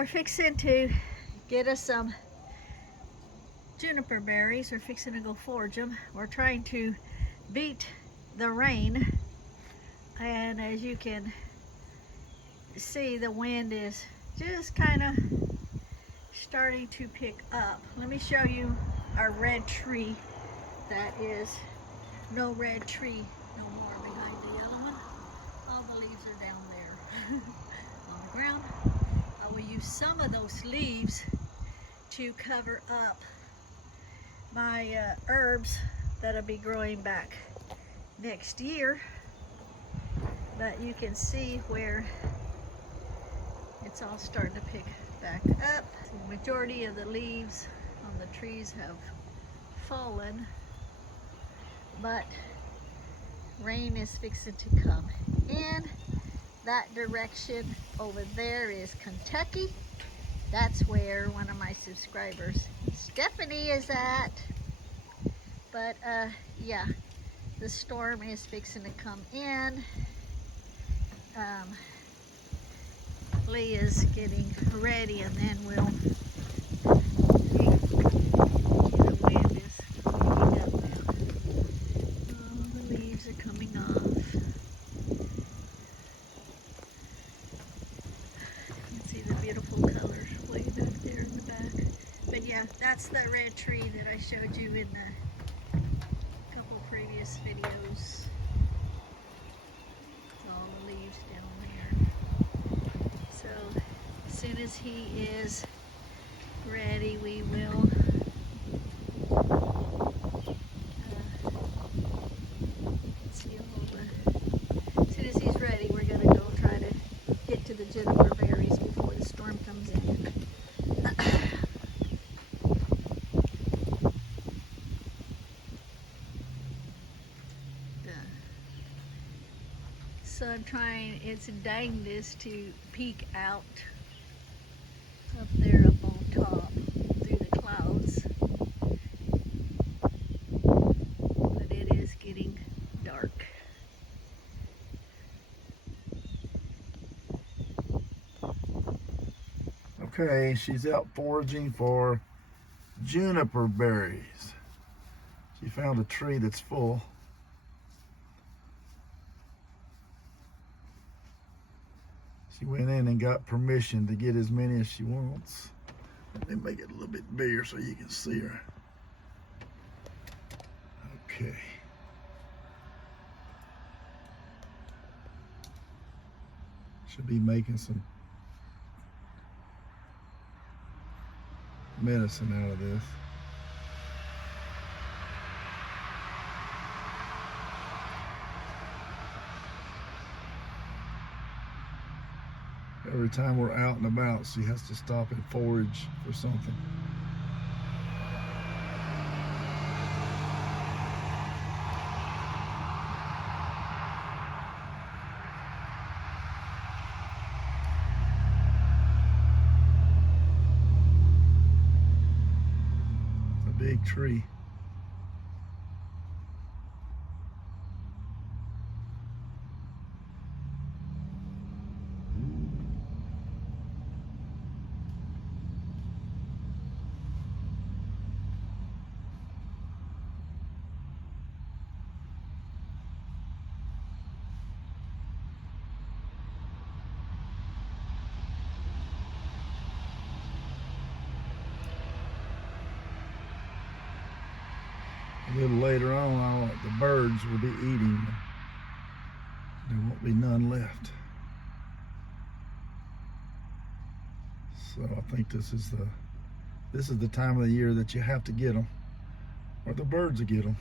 we're fixing to get us some juniper berries. We're fixing to go forage them. We're trying to beat the rain, and as you can see, the wind is just kind of starting to pick up. Let me show you our red tree. That is no red tree no more behind the yellow one. All the leaves are down there on the ground. I will use some of those leaves to cover up my herbs that'll be growing back next year. But you can see where it's all starting to pick back up. The majority of the leaves on the trees have fallen, but rain is fixing to come in. That direction over there is Kentucky. That's where one of my subscribers, Stephanie, is at. But yeah, the storm is fixing to come in. Lee is getting ready, and then we'll the wind is picking up now. Oh, the leaves are coming off. You can see the beautiful colors way back there in the back. But yeah, that's the red tree that I showed you in the couple previous videos. All the leaves down there. So as soon as he is ready, we will as soon as he's ready, we're going to go try to get to the juniper berries before the storm comes in. So I'm trying its dangest to peek out up there up on top through the clouds. But it is getting dark. Okay, she's out foraging for juniper berries. She found a tree that's full. She went in and got permission to get as many as she wants. Let me make it a little bit bigger so you can see her. Okay. Should be making some medicine out of this. Every time we're out and about, she has to stop and forage for something. It's a big tree. A little later on, the birds will be eating them. There won't be none left. So I think this is the time of the year that you have to get them, or the birds will get them.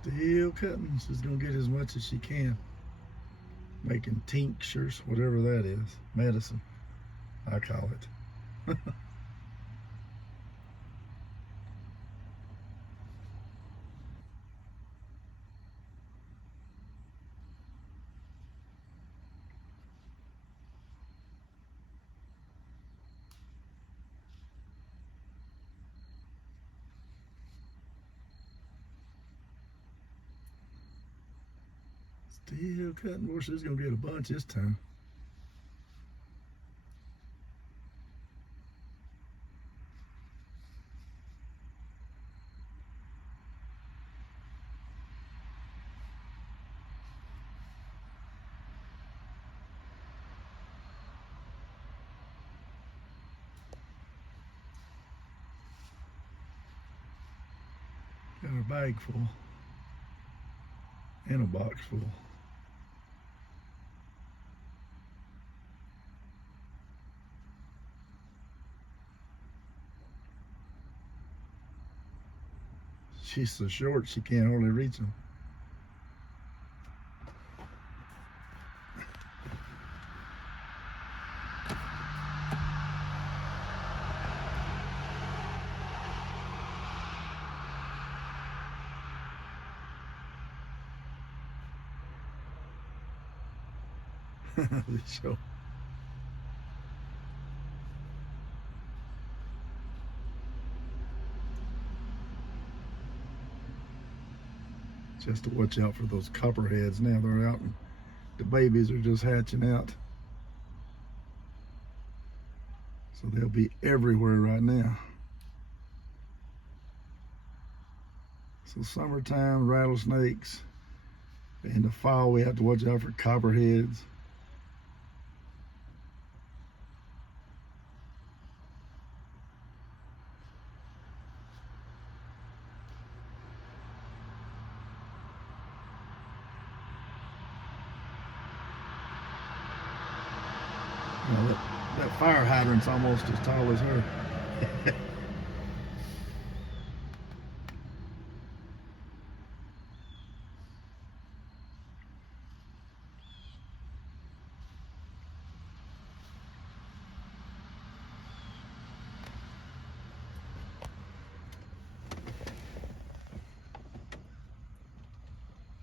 Still cutting. She's gonna get as much as she can. Making tinctures, whatever that is. Medicine, I call it. Still cutting. Boy, she's gonna get a bunch this time. Got her bag full and a box full. She's so short she can't hardly reach them. So just to watch out for those copperheads now. They're out and the babies are just hatching out. So they'll be everywhere right now. So summertime, rattlesnakes. In the fall, we have to watch out for copperheads. Now that fire hydrant's almost as tall as her.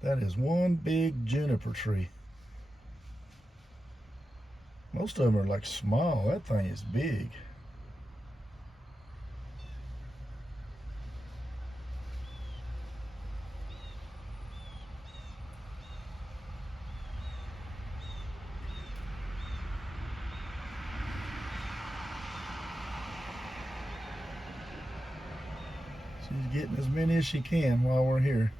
That is one big juniper tree. Most of them are like small. That thing is big. She's getting as many as she can while we're here.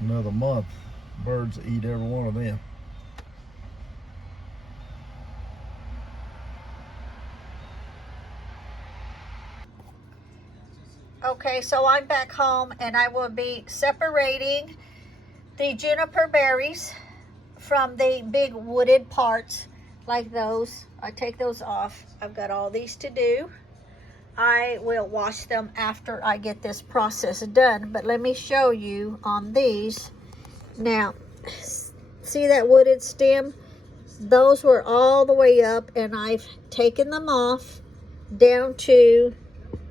Another month, birds eat every one of them. Okay, so I'm back home and I will be separating the juniper berries from the big wooded parts like those. I take those off. I've got all these to do. I will wash them after I get this process done, but let me show you on these. Now, see that wooded stem? Those were all the way up and I've taken them off down to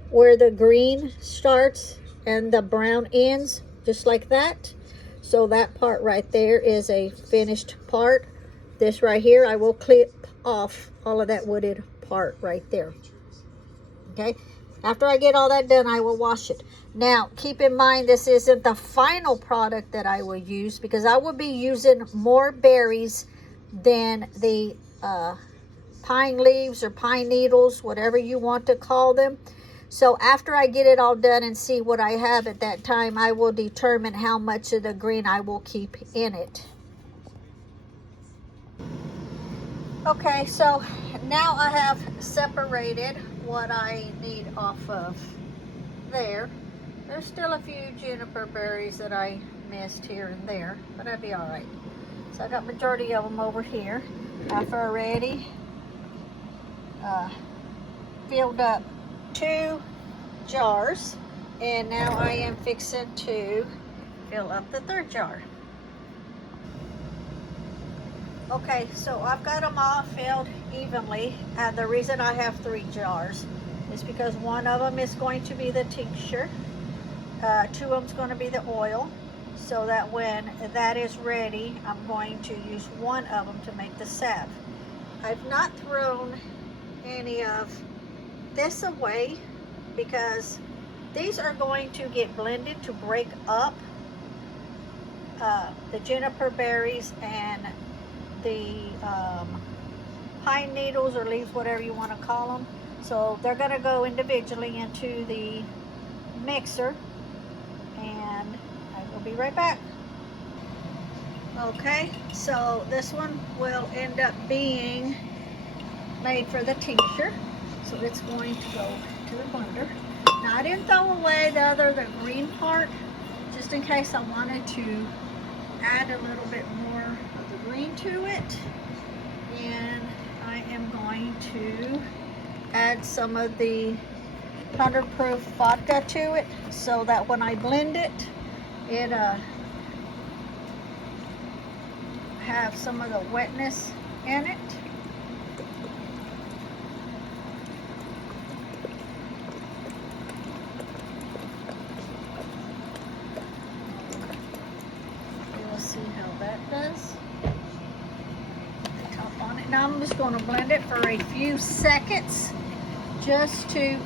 where the green starts and the brown ends, just like that. So that part right there is a finished part. This right here, I will clip off all of that wooded part right there. Okay, after I get all that done, I will wash it. Now, keep in mind, this isn't the final product that I will use because I will be using more berries than the pine leaves or pine needles, whatever you want to call them. So after I get it all done and see what I have at that time, I will determine how much of the green I will keep in it. Okay, so now I have separated what I need off of there. There's still a few juniper berries that I missed here and there, but that'd be all right. So I got majority of them over here. I've already filled up 2 jars, and now I am fixing to fill up the 3rd jar. Okay, so I've got them all filled evenly, and the reason I have 3 jars is because one of them is going to be the tincture, 2 of them is going to be the oil, so that when that is ready, I'm going to use one of them to make the salve. I've not thrown any of this away because these are going to get blended to break up the juniper berries and the pine needles or leaves, whatever you want to call them. So they're going to go individually into the mixer, and I will be right back. Okay, so this one will end up being made for the tincture, so it's going to go to the blender. Now I didn't throw away the green part, just in case I wanted to add a little bit more of the green to it. And I am going to add some of the 100 proof vodka to it, so that when I blend it, it have some of the wetness in it. We'll see how that does. Top on it. Now I'm just going to blend it for a few seconds, just to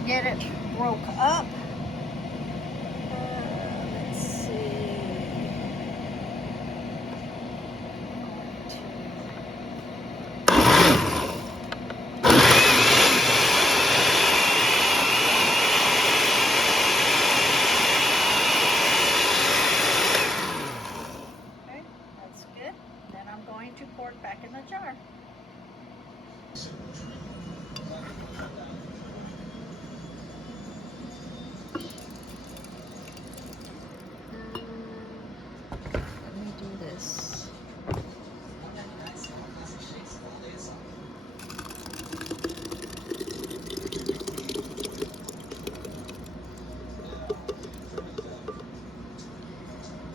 get it broke up. Let's see. Okay, that's good. Then I'm going to pour it back in the jar. Let me do this.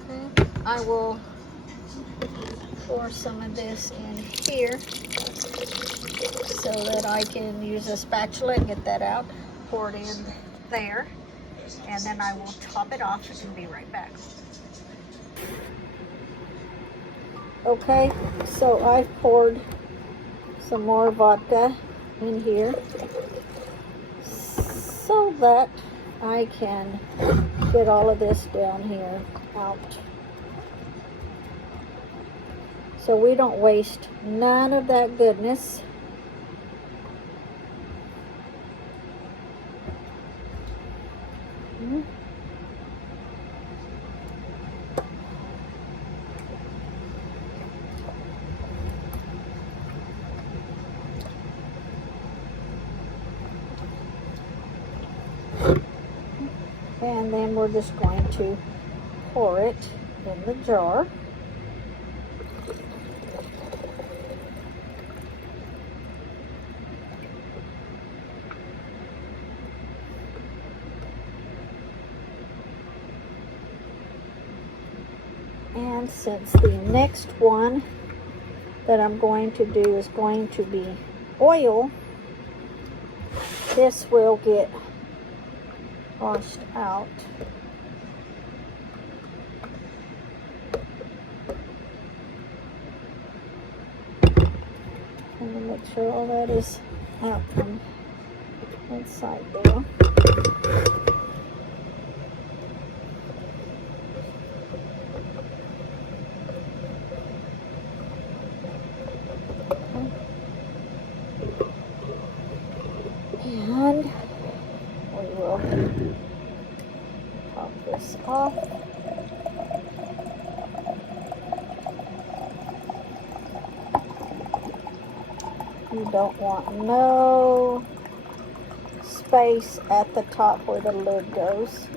Okay, I will pour some of this in here so that I can use a spatula and get that out. Pour it in there, and then I will top it off and be right back. Okay, so I've poured some more vodka in here so that I can get all of this down here out, so we don't waste none of that goodness. And then we're just going to pour it in the jar. And since the next one that I'm going to do is going to be oil, this will get washed out. And to make sure all that is out from inside there. And we will pop this off. You don't want no space at the top where the lid goes.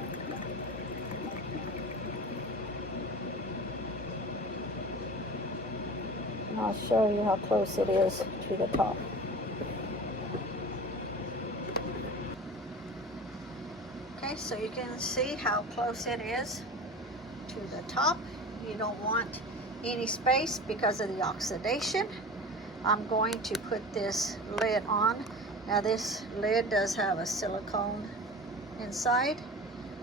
And I'll show you how close it is to the top. Okay, so you can see how close it is to the top. You don't want any space because of the oxidation. I'm going to put this lid on. Now this lid does have a silicone inside.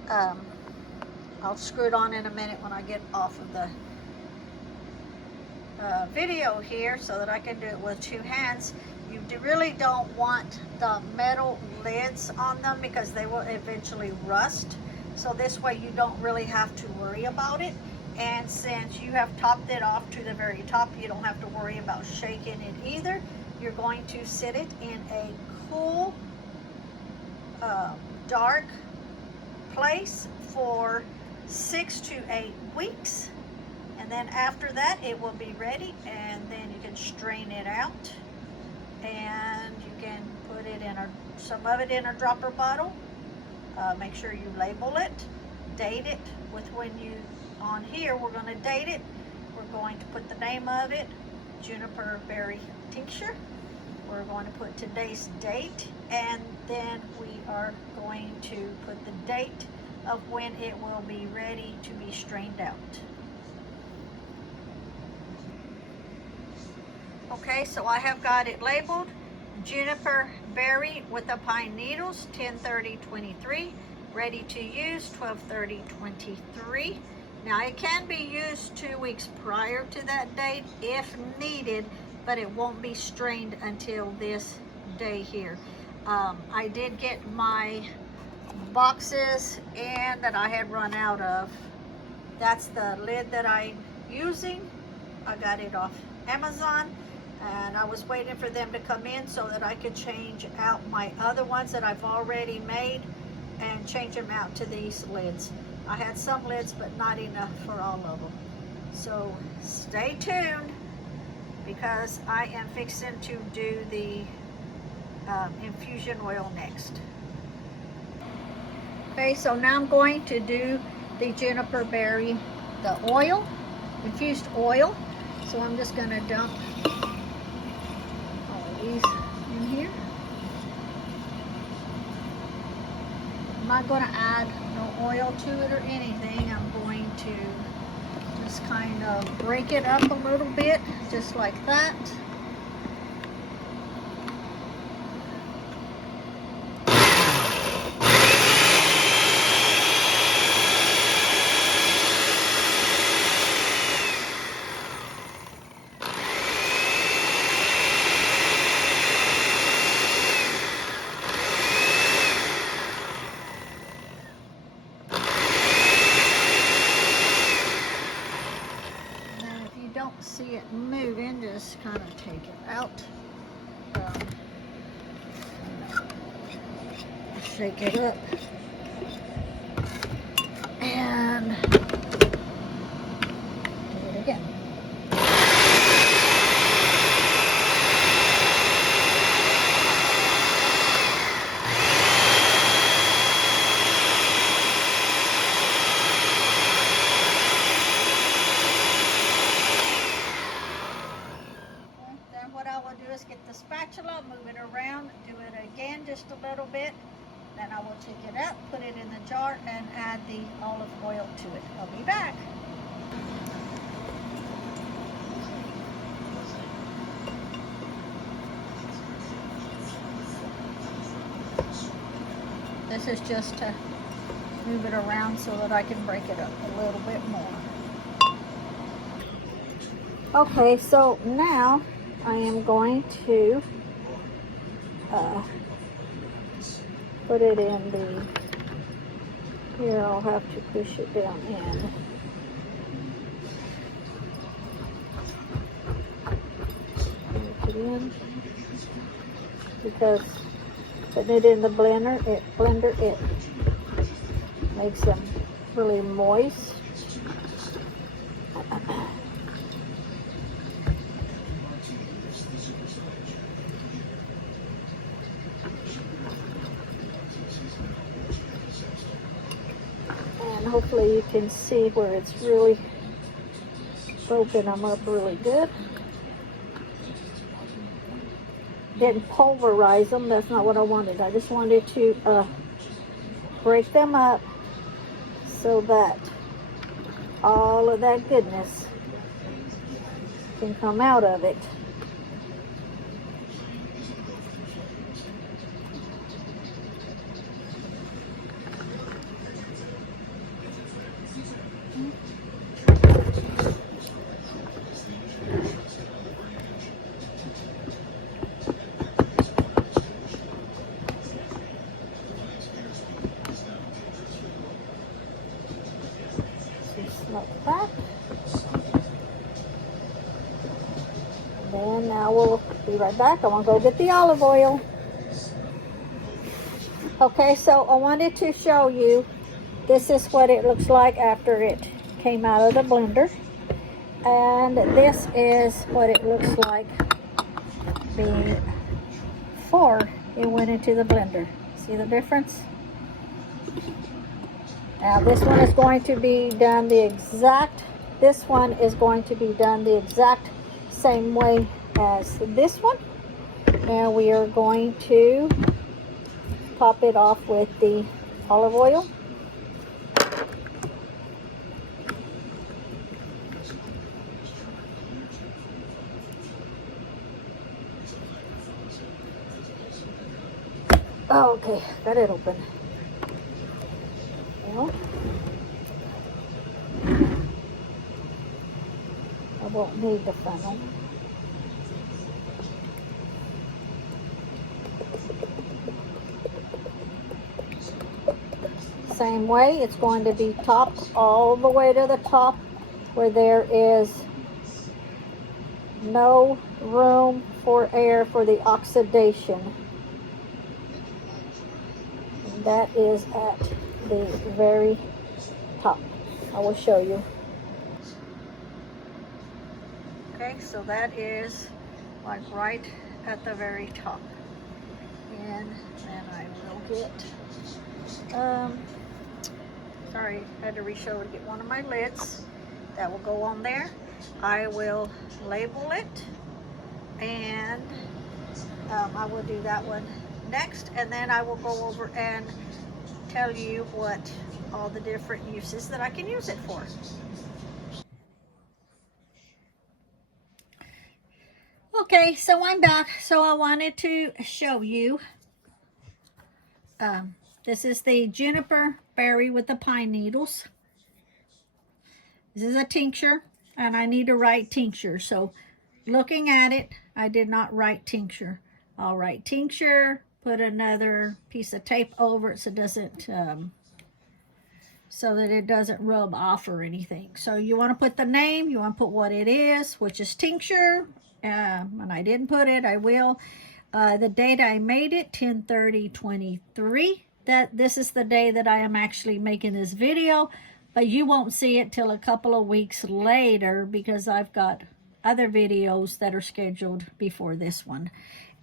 I'll screw it on in a minute when I get off of the video here, so that I can do it with two hands. You really don't want the metal lids on them because they will eventually rust. So this way you don't really have to worry about it. And since you have topped it off to the very top, you don't have to worry about shaking it either. You're going to sit it in a cool, dark place for 6 to 8 weeks. And then after that, it will be ready, and then you can strain it out. And you can put it in some of it in a dropper bottle. Make sure you label it, date it with when you, on here, we're going to date it. We're going to put the name of it, Juniper Berry Tincture. We're going to put today's date, and then we are going to put the date of when it will be ready to be strained out. Okay, so I have got it labeled Juniper Berry with the pine needles, 10/30/23, ready to use 12/30/23. Now it can be used 2 weeks prior to that date if needed, but it won't be strained until this day here. I did get my boxes in that I had run out of. That's the lid that I'm using. I got it off Amazon, and I was waiting for them to come in so that I could change out my other ones that I've already made and change them out to these lids. I had some lids, but not enough for all of them. So stay tuned, because I am fixing to do the infusion oil next. Okay, so now I'm going to do the Juniper Berry, the oil, infused oil. So I'm just going to dump all of these in here. I'm not going to add no oil to it or anything. I'm going to just kind of break it up a little bit, just like that. See it moving, just kind of take it out. Shake it up and do it again. Get the spatula, move it around, do it again just a little bit. Then I will take it out, put it in the jar, and add the olive oil to it. I'll be back. This is just to move it around so that I can break it up a little bit more. Okay, so now I am going to put it in the, here I'll have to push it down in. Put it in, because putting it in the blender, it makes them really moist. Hopefully you can see where it's really broken them up really good. Didn't pulverize them, that's not what I wanted. I just wanted to break them up so that all of that goodness can come out of it. right back. I want to go get the olive oil. Okay, so I wanted to show you, this is what it looks like after it came out of the blender. And this is what it looks like before it went into the blender. See the difference? Now this one is going to be done the exact same way as this one. And we are going to top it off with the olive oil. Oh, okay, got it open. Well, I won't need the funnel. Same way, it's going to be topped all the way to the top where there is no room for air for the oxidation. And that is at the very top. I will show you. Okay, so that is like right at the very top. And then I will get, sorry, I had to reach over to get one of my lids. That will go on there. I will label it, and I will do that one next, and then I will go over and tell you what all the different uses that I can use it for. Okay, so I'm back. So I wanted to show you, this is the Juniper Berry with the pine needles. This is a tincture, and I need to write tincture. So looking at it, I did not write tincture. I'll write tincture, put another piece of tape over it so it doesn't, so that it doesn't rub off or anything. So you want to put the name, you want to put what it is, which is tincture, and I didn't put it, I will. The date I made it, 10/30/23. This is the day that I am actually making this video, but you won't see it till a couple of weeks later because I've got other videos that are scheduled before this one.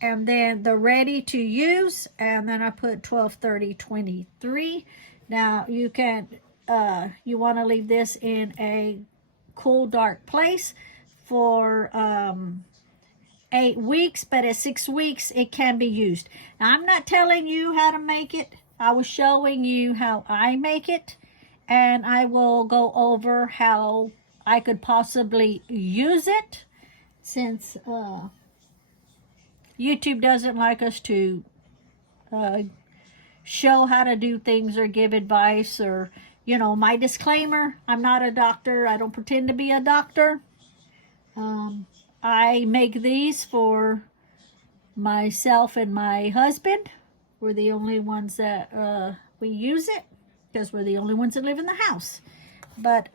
And then the ready to use, and then I put 12/30/23. Now you can, you want to leave this in a cool, dark place for 8 weeks, but at 6 weeks it can be used. Now I'm not telling you how to make it. I was showing you how I make it, and I will go over how I could possibly use it, since YouTube doesn't like us to show how to do things or give advice, or, you know, my disclaimer, I'm not a doctor. I don't pretend to be a doctor. I make these for myself and my husband. We're the only ones that we use it because we're the only ones that live in the house. But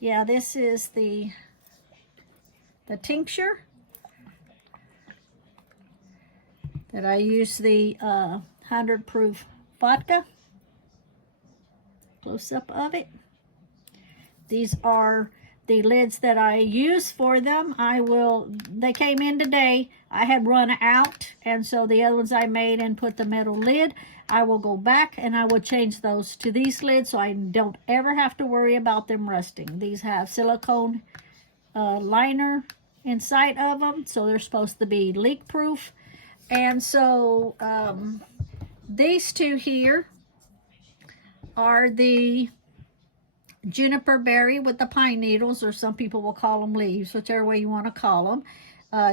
yeah, this is the tincture that I use, the 100 proof vodka. Close up of it. These are the lids that I use for them. They came in today. I had run out, and so the other ones I made and put the metal lid. I will go back and I will change those to these lids so I don't ever have to worry about them rusting. These have silicone liner inside of them, so they're supposed to be leak proof. And so these two here are the Juniper Berry with the pine needles, or some people will call them leaves, whichever way you want to call them.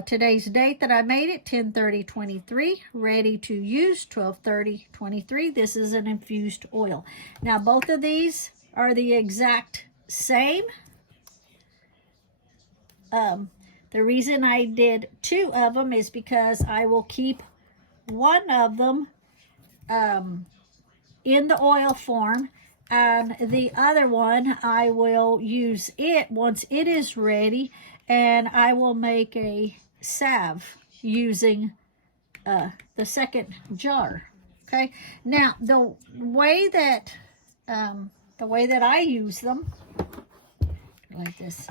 Today's date that I made it, 10/30/23. Ready to use, 12/30/23. This is an infused oil. Now both of these are the exact same. The reason I did 2 of them is because I will keep one of them in the oil form, and the other one I will use it once it is ready, and I will make a salve using the second jar. Okay, now the way that I use them, like this,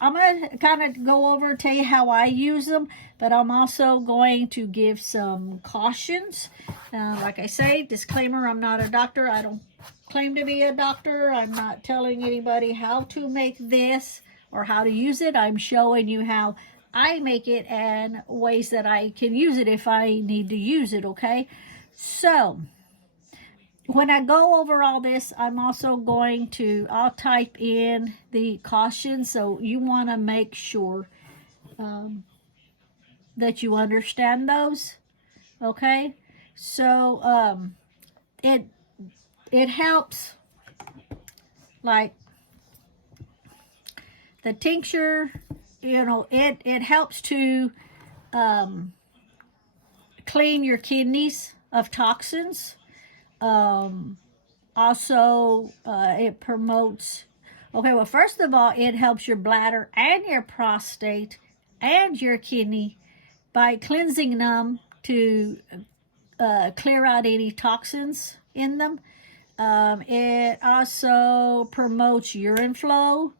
I'm going to kind of go over, tell you how I use them, but I'm also going to give some cautions. Like I say, disclaimer, I'm not a doctor. I don't claim to be a doctor. I'm not telling anybody how to make this or how to use it. I'm showing you how I make it and ways that I can use it if I need to use it, okay? So when I go over all this, I'm also going to, I'll type in the cautions, so you want to make sure that you understand those, okay? So it helps, like the tincture, you know, it helps to clean your kidneys of toxins. Also, it promotes, okay, well, first of all, it helps your bladder and your prostate and your kidney by cleansing them to clear out any toxins in them. It also promotes urine flow.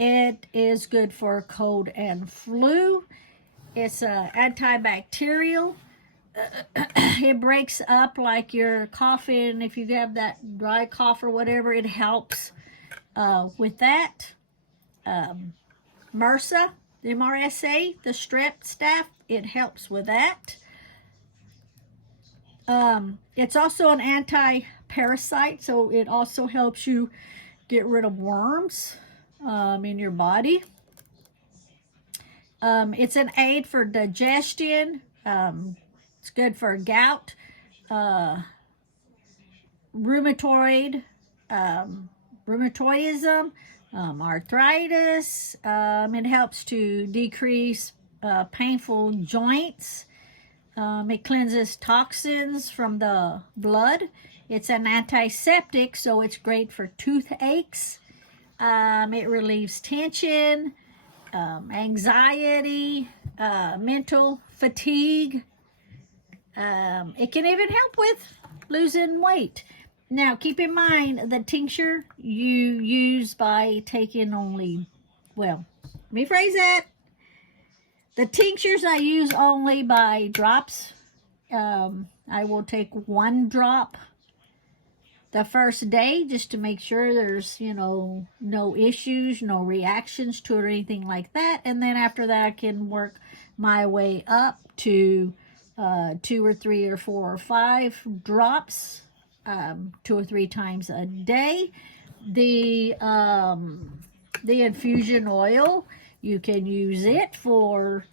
It is good for cold and flu. It's antibacterial. It breaks up like your coughing. If you have that dry cough or whatever, it helps with that. MRSA, the strep staph, it helps with that. It's also an anti-parasite, so it also helps you get rid of worms in your body. It's an aid for digestion. It's good for gout, rheumatoidism, arthritis. It helps to decrease painful joints. It cleanses toxins from the blood. It's an antiseptic, so it's great for toothaches. It relieves tension, anxiety, mental fatigue. It can even help with losing weight. Now, keep in mind the tincture you use by taking only, well, let me phrase that. The tinctures I use only by drops. I will take 1 drop the first day just to make sure there's, you know, no issues, no reactions to it or anything like that. And then after that, I can work my way up to 2 or 3 or 4 or 5 drops 2 or 3 times a day. The infusion oil, you can use it for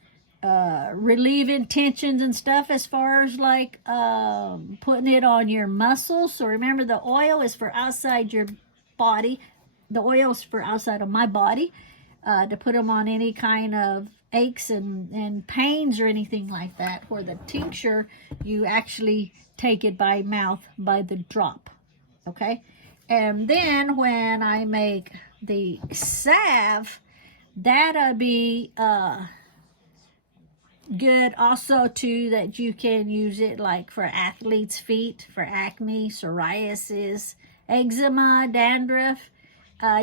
relieving tensions and stuff, as far as like putting it on your muscles. So remember, the oil is for outside your body. The oil is for outside of my body, to put them on any kind of aches and pains or anything like that. Where the tincture, you actually take it by mouth by the drop, okay? And then when I make the salve, that'll be good also too, that you can use it like for athlete's feet, for acne, psoriasis, eczema, dandruff.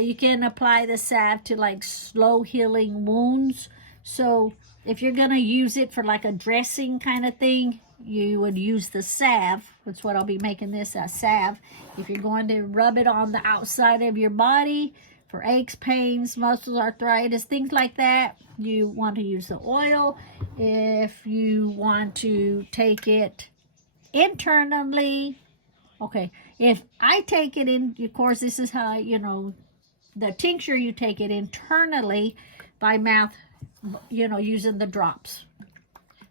You can apply the salve to like slow healing wounds. So if you're gonna use it for like a dressing kind of thing, you would use the salve. That's what I'll be making this, a salve. If you're going to rub it on the outside of your body for aches, pains, muscle arthritis, things like that, you want to use the oil. If you want to take it internally, okay, if I take it in, of course, this is how, you know, the tincture, you take it internally by mouth, you know, using the drops.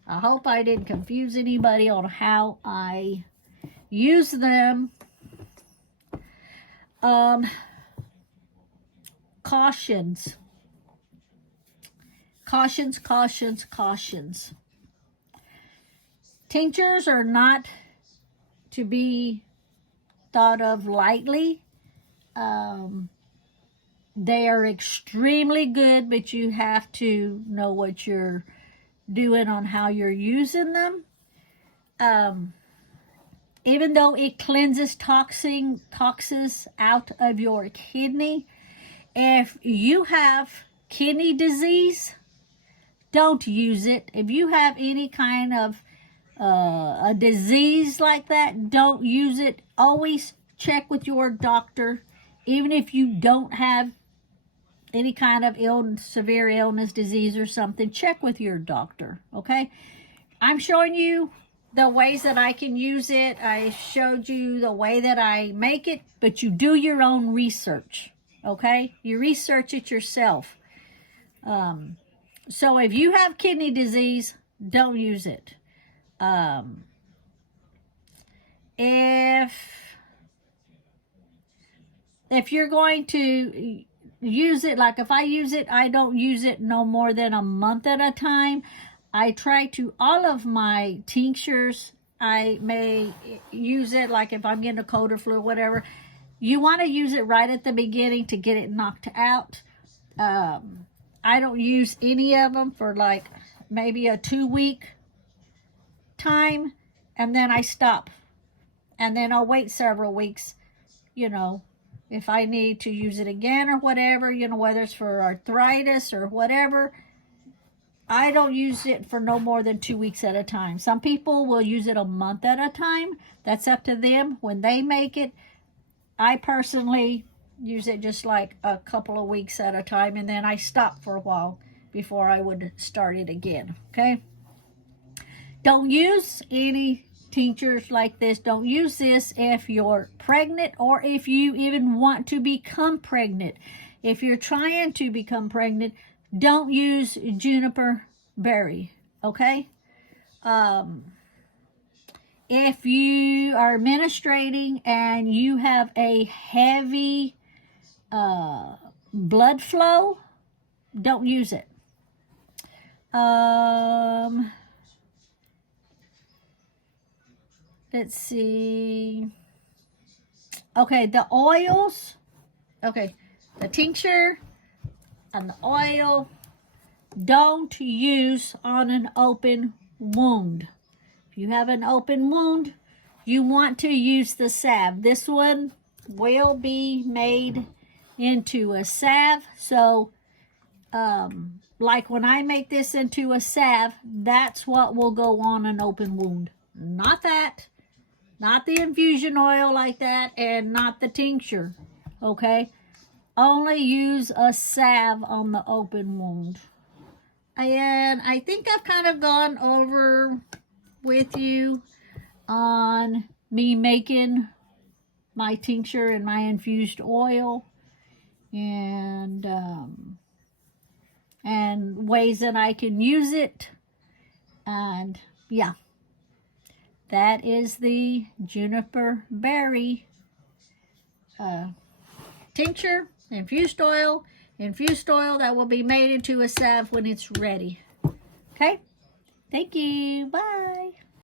I hope I didn't confuse anybody on how I use them. Cautions. Cautions, cautions, cautions. Tinctures are not to be thought of lightly. They are extremely good, but you have to know what you're doing on how you're using them. Even though it cleanses toxins out of your kidney, if you have kidney disease, don't use it. If you have any kind of a disease like that, don't use it. Always check with your doctor. Even if you don't have any kind of severe illness, disease, or something, check with your doctor, okay? I'm showing you the ways that I can use it. I showed you the way that I make it, but you do your own research, okay? You research it yourself. So if you have kidney disease, don't use it. If you're going to use it, like if I use it, I don't use it no more than a month at a time. I try to, all of my tinctures, I may use it, like if I'm getting a cold or flu or whatever. You want to use it right at the beginning to get it knocked out. I don't use any of them for like maybe a 2-week time, and then I stop. And then I'll wait several weeks, you know, if I need to use it again or whatever, you know, whether it's for arthritis or whatever. I don't use it for no more than 2 weeks at a time. Some people will use it a month at a time. That's up to them when they make it. I personally use it just like a couple of weeks at a time, and then I stop for a while before I would start it again, okay? Don't use any tinctures like this. Don't use this if you're pregnant or if you even want to become pregnant. If you're trying to become pregnant, don't use Juniper Berry, okay? If you are menstruating and you have a heavy blood flow, don't use it. Let's see. Okay, the oils. Okay, the tincture and the oil, don't use on an open wound. If you have an open wound, you want to use the salve. This one will be made into a salve. So, like when I make this into a salve, that's what will go on an open wound. Not that. Not the infusion oil like that, and not the tincture, okay? Only use a salve on the open wound. And I think I've kind of gone over with you on me making my tincture and my infused oil, and ways that I can use it. And yeah, that is the Juniper Berry tincture, infused oil that will be made into a salve when it's ready. Okay? Thank you. Bye.